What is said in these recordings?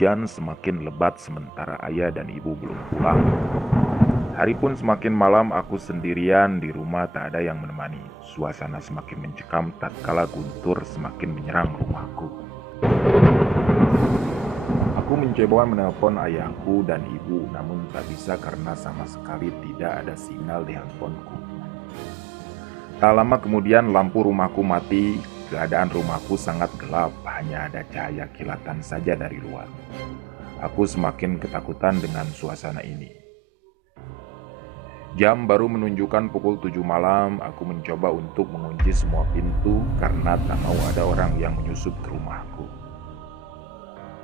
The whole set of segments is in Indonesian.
Hujan semakin lebat sementara ayah dan ibu belum pulang. Hari pun semakin malam, aku sendirian di rumah, tak ada yang menemani. Suasana semakin mencekam tatkala guntur semakin menyerang rumahku. Aku mencoba menelpon ayahku dan ibu, namun tak bisa karena sama sekali tidak ada sinyal di handphoneku. Tak lama kemudian lampu rumahku mati. Keadaan rumahku sangat gelap, hanya ada cahaya kilatan saja dari luar. Aku semakin ketakutan dengan suasana ini. Jam baru menunjukkan pukul 7 malam. Aku mencoba untuk mengunci semua pintu karena tak mau ada orang yang menyusup ke rumahku.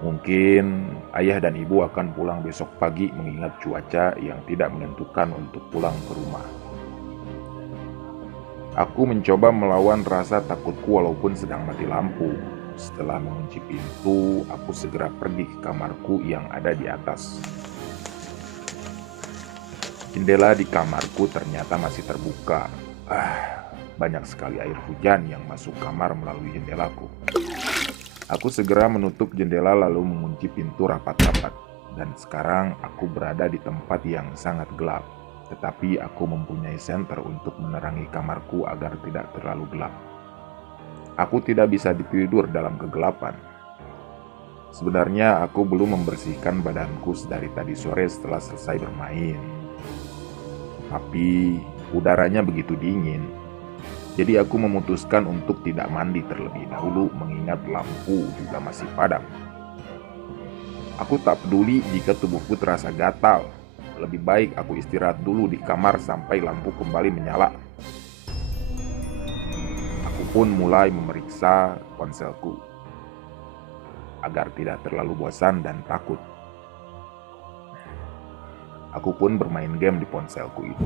Mungkin ayah dan ibu akan pulang besok pagi mengingat cuaca yang tidak menentukan untuk pulang ke rumah. Aku mencoba melawan rasa takutku walaupun sedang mati lampu. Setelah mengunci pintu, aku segera pergi ke kamarku yang ada di atas. Jendela di kamarku ternyata masih terbuka. Banyak sekali air hujan yang masuk kamar melalui jendelaku. Aku segera menutup jendela lalu mengunci pintu rapat-rapat. Dan sekarang aku berada di tempat yang sangat gelap. Tetapi aku mempunyai senter untuk menerangi kamarku agar tidak terlalu gelap. Aku tidak bisa tidur dalam kegelapan. Sebenarnya aku belum membersihkan badanku dari tadi sore setelah selesai bermain. Tapi udaranya begitu dingin. Jadi aku memutuskan untuk tidak mandi terlebih dahulu mengingat lampu juga masih padam. Aku tak peduli jika tubuhku terasa gatal. Lebih baik aku istirahat dulu di kamar sampai lampu kembali menyala. Aku pun mulai memeriksa ponselku agar tidak terlalu bosan dan takut. Aku pun bermain game di ponselku itu.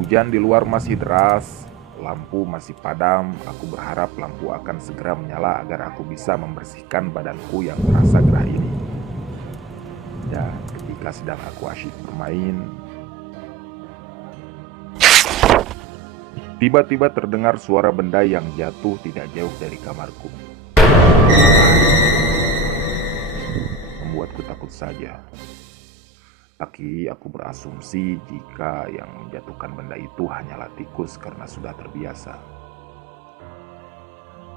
Hujan di luar masih deras, lampu masih padam. Aku berharap lampu akan segera menyala agar aku bisa membersihkan badanku yang terasa gerah ini. Dan ketika sedang aku asyik bermain, tiba-tiba terdengar suara benda yang jatuh tidak jauh dari kamarku. Membuatku takut saja. Tapi aku berasumsi jika yang menjatuhkan benda itu hanyalah tikus karena sudah terbiasa.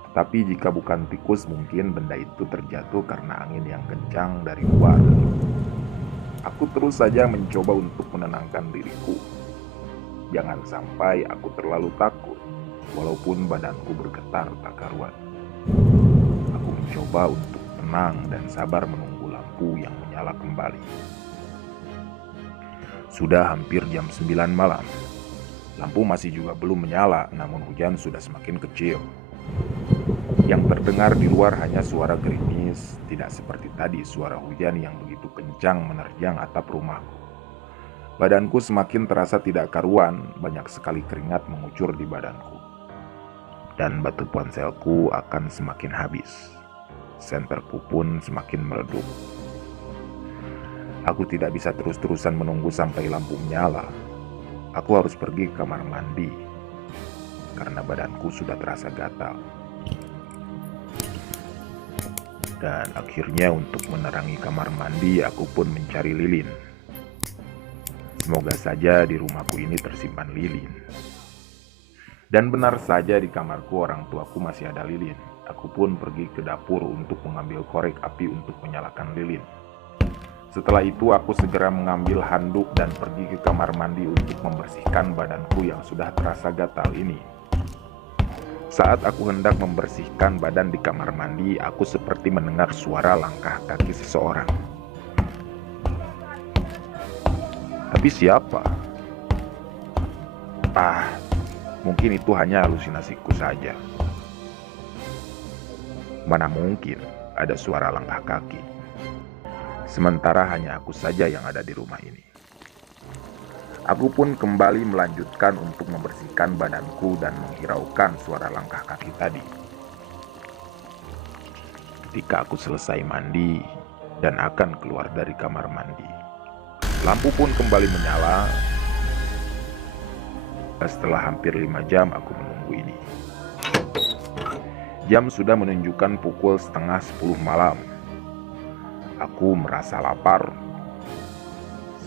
Tetapi jika bukan tikus, mungkin benda itu terjatuh karena angin yang kencang dari luar. Aku terus saja mencoba untuk menenangkan diriku. Jangan sampai aku terlalu takut, walaupun badanku bergetar tak karuan. Aku mencoba untuk tenang dan sabar menunggu lampu yang menyala kembali. Sudah hampir jam 9 malam. Lampu masih juga belum menyala, namun hujan sudah semakin kecil. Yang terdengar di luar hanya suara gerimis, tidak seperti tadi suara hujan yang begitu kencang menerjang atap rumahku. Badanku semakin terasa tidak karuan, banyak sekali keringat mengucur di badanku. Dan batu ponselku akan semakin habis. Senterku pun semakin meredup. Aku tidak bisa terus-terusan menunggu sampai lampu menyala. Aku harus pergi ke kamar mandi, karena badanku sudah terasa gatal. Dan akhirnya untuk menerangi kamar mandi, aku pun mencari lilin. Semoga saja di rumahku ini tersimpan lilin. Dan benar saja di kamarku orang tuaku masih ada lilin. Aku pun pergi ke dapur untuk mengambil korek api untuk menyalakan lilin. Setelah itu aku segera mengambil handuk dan pergi ke kamar mandi untuk membersihkan badanku yang sudah terasa gatal ini. Saat aku hendak membersihkan badan di kamar mandi, aku seperti mendengar suara langkah kaki seseorang. Tapi siapa? Mungkin itu hanya halusinasiku saja. Mana mungkin ada suara langkah kaki. Sementara hanya aku saja yang ada di rumah ini. Aku pun kembali melanjutkan untuk membersihkan badanku dan menghiraukan suara langkah kaki tadi. Ketika aku selesai mandi dan akan keluar dari kamar mandi, lampu pun kembali menyala. Setelah hampir 5 jam aku menunggu ini. Jam sudah menunjukkan pukul 9:30 malam. Aku merasa lapar.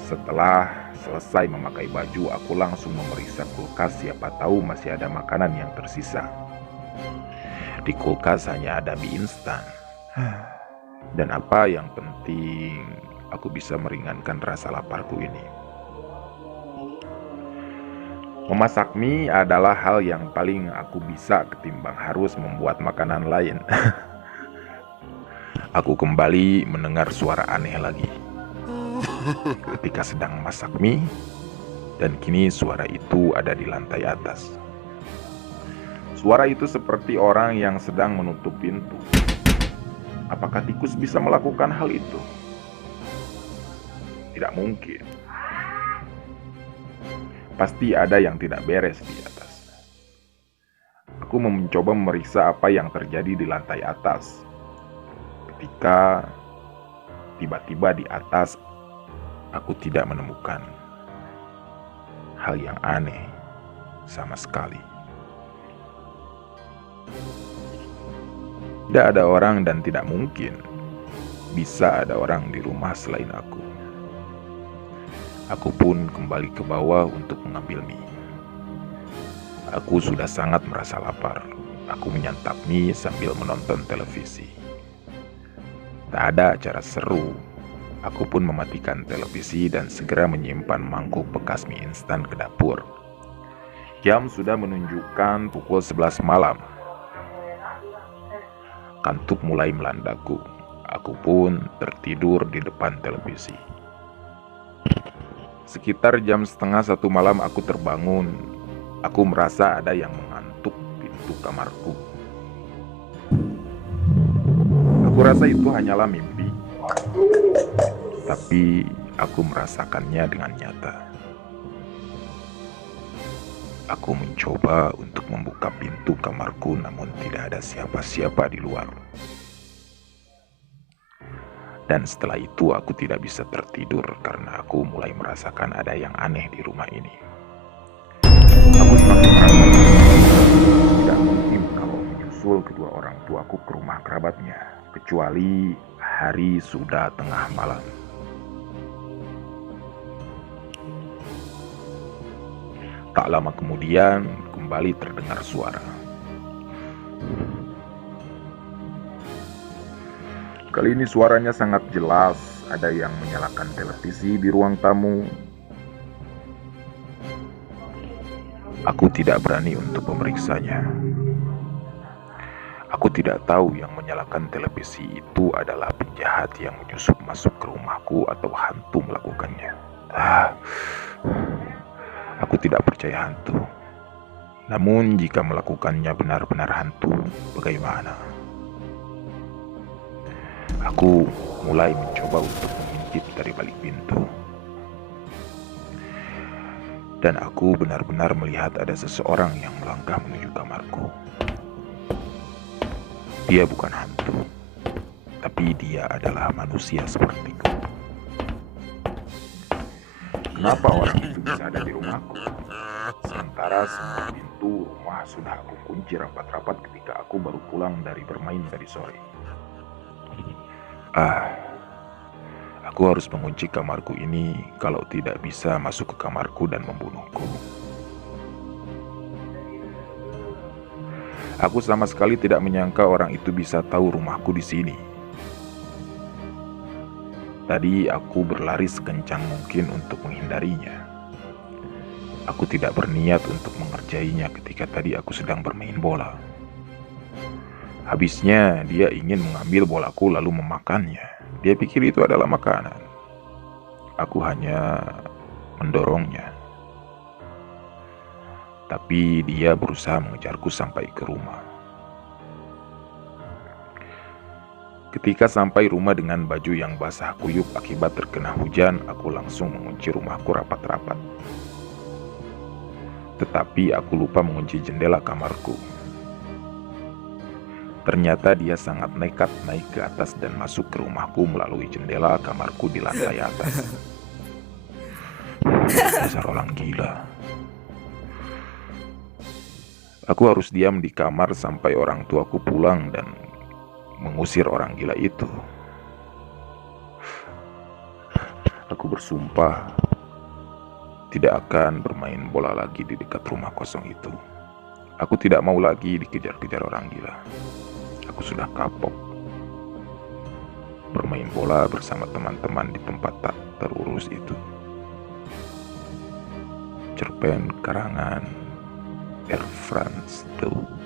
Setelah selesai memakai baju, aku langsung memeriksa kulkas, siapa tahu masih ada makanan yang tersisa. Di kulkas hanya ada mie instan. Dan apa yang penting, aku bisa meringankan rasa laparku ini. Memasak mie adalah hal yang paling aku bisa ketimbang harus membuat makanan lain. Aku kembali mendengar suara aneh lagi ketika sedang masak mie, dan kini suara itu ada di lantai atas. Suara itu seperti orang yang sedang menutup pintu. Apakah tikus bisa melakukan hal itu? Tidak mungkin. Pasti ada yang tidak beres di atas. Aku mencoba memeriksa apa yang terjadi di lantai atas. Ketika tiba-tiba di atas, aku tidak menemukan hal yang aneh sama sekali. Tidak ada orang dan tidak mungkin bisa ada orang di rumah selain aku. Aku pun kembali ke bawah untuk mengambil mie. Aku sudah sangat merasa lapar. Aku menyantap mie sambil menonton televisi. Tak ada acara seru. Aku pun mematikan televisi dan segera menyimpan mangkuk bekas mie instan ke dapur. Jam sudah menunjukkan pukul 11 malam. Kantuk mulai melandaku. Aku pun tertidur di depan televisi. Sekitar jam 12:30 malam aku terbangun. Aku merasa ada yang mengantuk pintu kamarku. Aku rasa itu hanyalah mimpi, tapi aku merasakannya dengan nyata. Aku mencoba untuk membuka pintu kamarku, namun tidak ada siapa-siapa di luar. Dan setelah itu aku tidak bisa tertidur karena aku mulai merasakan ada yang aneh di rumah ini. Aku semakin merasa tidak mungkin kalau menyusul kedua orang tuaku ke rumah kerabatnya, kecuali hari sudah tengah malam. Tak lama kemudian kembali terdengar suara. Kali ini suaranya sangat jelas, ada yang menyalakan televisi di ruang tamu. Aku tidak berani untuk memeriksanya. Aku tidak tahu yang menyalakan televisi itu adalah penjahat yang menyusup masuk ke rumahku atau hantu melakukannya. Aku tidak percaya hantu. Namun jika melakukannya benar-benar hantu, bagaimana? Aku mulai mencoba untuk mengintip dari balik pintu. Dan aku benar-benar melihat ada seseorang yang melangkah menuju kamarku. Dia bukan hantu, tapi dia adalah manusia sepertiku. Kenapa orang itu bisa ada di rumahku? Sementara semua pintu rumah sudah aku kunci rapat-rapat ketika aku baru pulang dari bermain tadi sore. Aku harus mengunci kamarku ini kalau tidak bisa masuk ke kamarku dan membunuhku. Aku sama sekali tidak menyangka orang itu bisa tahu rumahku di sini. Tadi aku berlari sekencang mungkin untuk menghindarinya. Aku tidak berniat untuk mengerjainya ketika tadi aku sedang bermain bola. Habisnya dia ingin mengambil bolaku lalu memakannya. Dia pikir itu adalah makanan. Aku hanya mendorongnya. Tapi dia berusaha mengejarku sampai ke rumah. Ketika sampai rumah dengan baju yang basah kuyup akibat terkena hujan, aku langsung mengunci rumahku rapat-rapat. Tetapi aku lupa mengunci jendela kamarku. Ternyata dia sangat nekat naik ke atas dan masuk ke rumahku melalui jendela kamarku di lantai atas. Dasar orang gila. Aku harus diam di kamar sampai orang tuaku pulang dan mengusir orang gila itu. Aku bersumpah tidak akan bermain bola lagi di dekat rumah kosong itu. Aku tidak mau lagi dikejar-kejar orang gila. Aku sudah kapok bermain bola bersama teman-teman di tempat tak terurus itu. Cerpen karangan R. Franz Tuh.